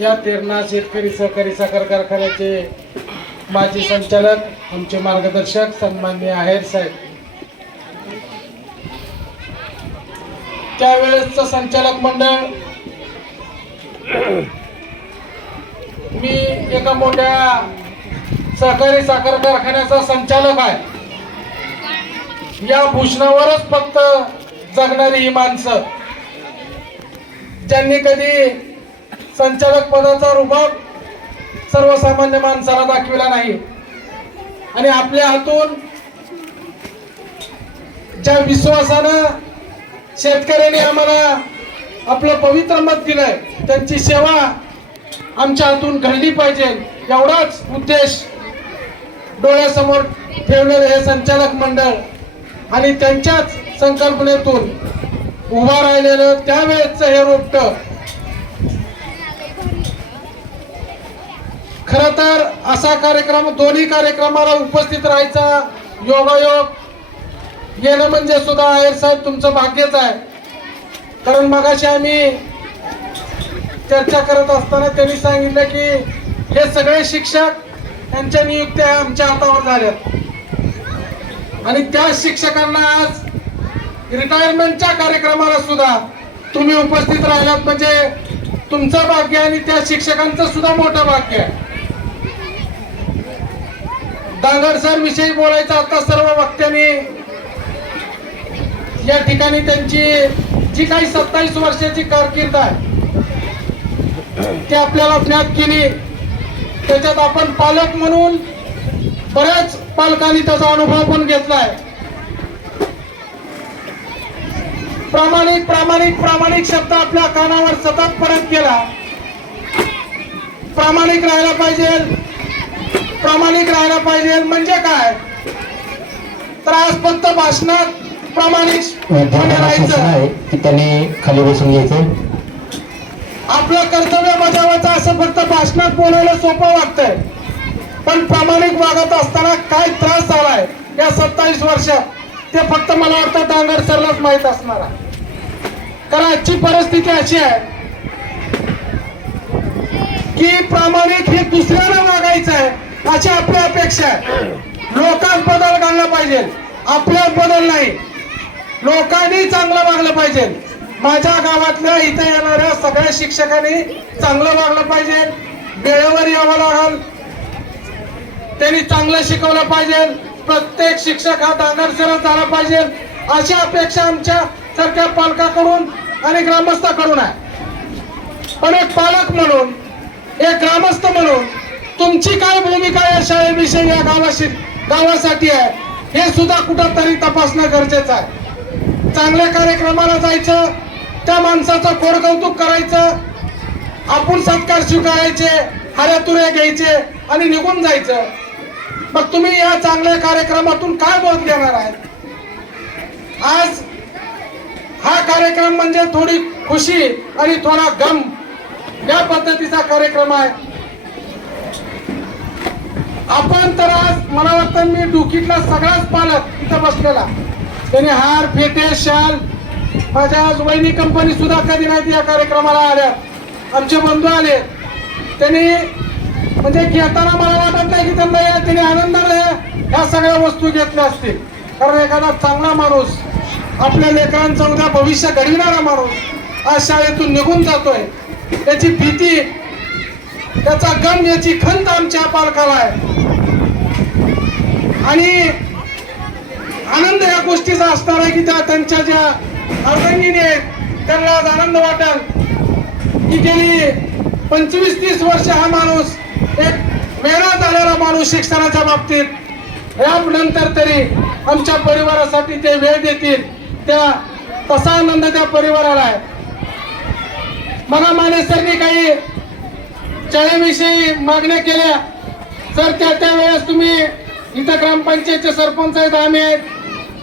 या तेरणा शेतकरी सहकारी साखर कारखान्याचे माजी संचालक आमचे मार्गदर्शक सन्मान्य आहेर साहेब. त्यावेळेसचं संचालक मंडळ मी एका मोठ्या सहकारी साखर कारखान्याचा संचालक आहे. या भूषणावरच फक्त जगणारी ही माणसं ज्यांनी कधी संचालक पदाचा रुबाब सर्वसामान्य माणसाला दाखविला नाही. आणि आपल्या हातून ज्या विश्वासानं शेतकऱ्यांनी आम्हाला आपलं पवित्र मत दिलंय त्यांची सेवा आमच्या हातून घडली पाहिजे एवढाच उद्देश डोळ्यासमोर ठेवलेलं हे संचालक मंडळ आणि त्यांच्याच संकल्पनेतून उभा राहिलेलं त्यावेळेचं हे रोपट खरं तर असा कार्यक्रम दोन्ही कार्यक्रमाला उपस्थित राहायचा योगायोग येणं म्हणजे सुद्धा आहेर साहेब तुमचं भाग्यच आहे. कारण मगाशी आम्ही चर्चा करत असताना त्यांनी सांगितलं की हे सगळे शिक्षक यांच्या नियुक्त्या आमच्या हातावर झाल्यात. आणि त्या शिक्षकांना आज रिटायरमेंटच्या कार्यक्रमाला सुद्धा तुम्ही उपस्थित राहिलात. म्हणजे तुमचं भाग्य आणि त्या शिक्षकांचं सुद्धा मोठं भाग्य आहे. दांगड विषयी बोलायचं आता सर्व वक्त्यांनी. या ठिकाणी त्यांची जी काही सत्तावीस वर्षाची कारकीर्द आहे ती आपल्याला ज्ञात केली. त्याच्यात आपण पालक म्हणून बऱ्याच पालकांनी त्याचा अनुभव पण घेतलाय प्रामाणिक प्रामाणिक प्रामाणिक शब्द आपल्या कानावर सतत परत केला. प्रामाणिक राहायला पाहिजे. प्रामाणिक राहायला पाहिजे. म्हणजे काय? तर आज फक्त भाषणात प्रामाणिक राहायचं. की त्यांनी खाली बसून घ्यायचं. आपलं कर्तव्य बजावायचं असं फक्त भाषणात बोलायला सोपं वाटतंय. पण प्रामाणिक वागत असताना काय त्रास झालाय? या सत्तावीस वर्षात ते फक्त मला वाटतं डांगर सरलाच माहीत असणार आहे. कारण आजची परिस्थिती अशी आहे की प्रामाणिक हे दुसऱ्याला अशी आपली अपेक्षा आहे. लोकांत बदल घालला पाहिजे. आपल्यात बदल नाही. लोकांनी चांगलं वागलं पाहिजे. माझ्या गावातल्या इथे येणाऱ्या सगळ्या शिक्षकांनी चांगलं वागलं पाहिजे. वेळेवर यावं लागल. त्यांनी चांगलं शिकवलं पाहिजे. प्रत्येक शिक्षक हा दानरसरच झाला पाहिजे. अशी अपेक्षा आमच्या सारख्या पालकाकडून आणि ग्रामस्थाकडून आहे. पण एक पालक म्हणून एक ग्रामस्थ म्हणून तुमची काय भूमिका या शाळेविषयी या गावाशी गावासाठी आहे हे सुद्धा कुठंतरी तपासणं गरजेचं आहे. चांगल्या कार्यक्रमाला जायचं त्या माणसाचं कौतुक करायचं आपण सत्कार स्वीकारायचे हऱ्या तुऱ्या घ्यायचे आणि निघून जायचं. मग तुम्ही या चांगल्या कार्यक्रमातून काय बोध घेणार आहेत? आज हा कार्यक्रम म्हणजे थोडी खुशी आणि थोडा गम. या पद्धतीचा कार्यक्रम आहे. आपण तर आज मला वाटतं मी डुकीतला सगळाच पालक इथं बसलेला. त्याने हार फेटे शाल माझ्या आज वहिनी कंपनी सुद्धा कधी नाही या कार्यक्रमाला आल्या. आमचे बंधू आले. त्यांनी म्हणजे घेताना मला वाटत नाही की त्यांना या त्यांनी आनंदाने ह्या सगळ्या वस्तू घेतल्या असतील. कारण एखादा चांगला माणूस आपल्या लेकरांचं उद्या भविष्य घडविणारा माणूस आज शाळेतून निघून जातोय. त्याची भीती त्याचा गम याची खंत आमच्या पालकाला आहे. आणि आनंद या गोष्टीचा असणार आहे की त्या त्यांच्या ज्या अर्धांगीने आहेत त्यांना आज आनंद वाटेल. की गेली पंचवीस तीस वर्ष हा माणूस एक वेळा झालेला माणूस शिक्षणाच्या बाबतीत यानंतर तरी आमच्या परिवारासाठी ते वेळ देतील. त्या तसा आनंद त्या परिवाराला आहे. मला मानेसरनी काही शाळेविषयी मागण्या केल्या. तर त्या त्या वेळेस तुम्ही इथं ग्रामपंचायतचे सरपंच आहेत आम्ही आहेत.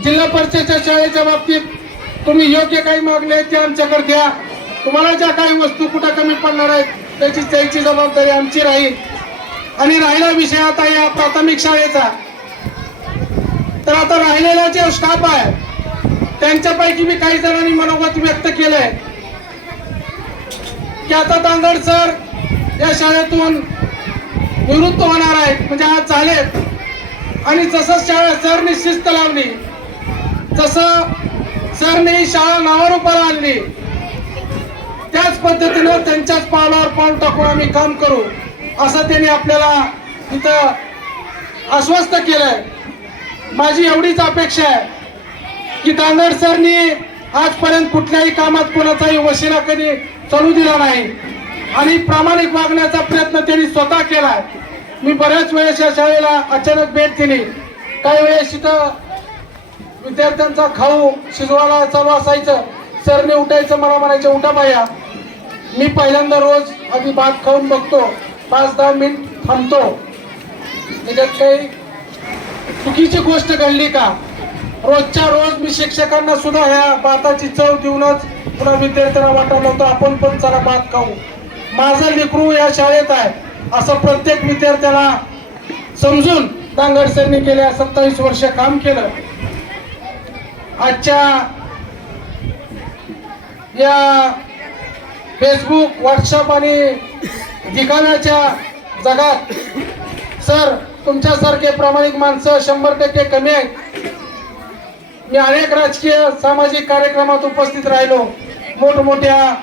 जिल्हा परिषदेच्या शाळेच्या बाबतीत तुम्ही योग्य काही मागण्या आहेत त्या आमच्याकडे द्या. तुम्हाला ज्या काही वस्तू कुठं कमी पडणार आहेत त्याची त्याची जबाबदारी आमची राहील. आणि राहिला विषय आता या प्राथमिक शाळेचा. तर आता राहिलेला जे स्टाफ आहे त्यांच्यापैकी मी काही जणांनी मनोगत व्यक्त केलंय. की आता तांदळ सर या शाळेतून निवृत्त होणार आहेत. म्हणजे आज झालेत आणि जसं शाळा सरनी शिस्त लावली जसं सरनी शाळा नावारूपाला आणली त्याच पद्धतीनं त्यांच्याच पावलावर पाऊल टाकून आम्ही काम करू असं त्यांनी आपल्याला इथं आश्वस्त केलंय. माझी एवढीच अपेक्षा आहे की दांगड सरनी आजपर्यंत कुठल्याही कामात कोणाचाही वशिला कधी चालू दिला नाही. आणि प्रामाणिक वागण्याचा प्रयत्न त्यांनी स्वतः केलाय. मी बऱ्याच वेळेस या शाळेला अचानक भेट दिली. काही वेळेस तिथं विद्यार्थ्यांचा खाऊ शिजवायला चालू असायचं. सरने उठायचं मला म्हणायचं उठा बाया. मी पहिल्यांदा रोज आधी भात खाऊन बघतो. पाच दहा मिनिट थांबतो. त्याच्यात काही चुकीची गोष्ट घडली का? रोजच्या रोज मी शिक्षकांना सुद्धा ह्या भाताची चव देऊनच पुन्हा विद्यार्थ्यांना वाटायला होतं आपण पण चला भात खाऊ. माझं लेकरू या शाळेत आहे. असं प्रत्येक विद्यार्थ्याला समजून दांगड सरनी गेल्या सत्तावीस वर्ष काम केलं. आजच्या या फेसबुक व्हॉट्सअप आणि दिखाण्याच्या जगात सर तुमच्यासारखे प्रामाणिक माणसं शंभर टक्के कमी आहेत. मी अनेक राजकीय सामाजिक कार्यक्रमात उपस्थित राहिलो. मोठमोठ्या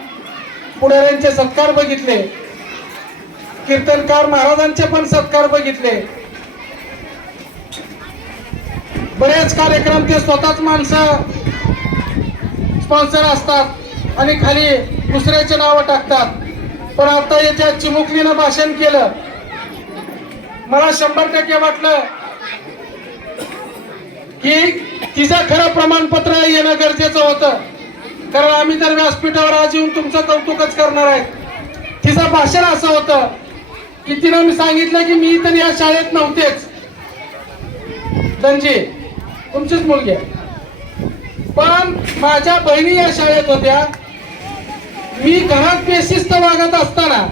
पुढाऱ्यांचे सत्कार बघितले. कीर्तनकार महाराजांचे पण सत्कार बघितले. बरेच कार्यक्रम ते स्वतःच माणसं स्पॉन्सर असतात आणि खाली दुसऱ्याचे नावं टाकतात. पण आता याच्या चिमुकलीनं भाषण केलं. मला शंभर टक्के वाटलं की तिचं खरं प्रमाणपत्र येणं गरजेचं होतं. कारण आम्ही तर व्यासपीठावर आज येऊन तुमचं कौतुकच करणार आहे तिचं भाषण असं होतं की तिनं मी सांगितलं की मी तर या शाळेत नव्हतेच. धनजी तुमचीच मुलगी पण माझ्या बहिणी या शाळेत होत्या. मी घरात बेशिस्त वागत असताना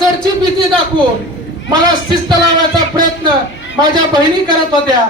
सरची भीती दाखवून मला शिस्त लावायचा प्रयत्न माझ्या बहिणी करत होत्या.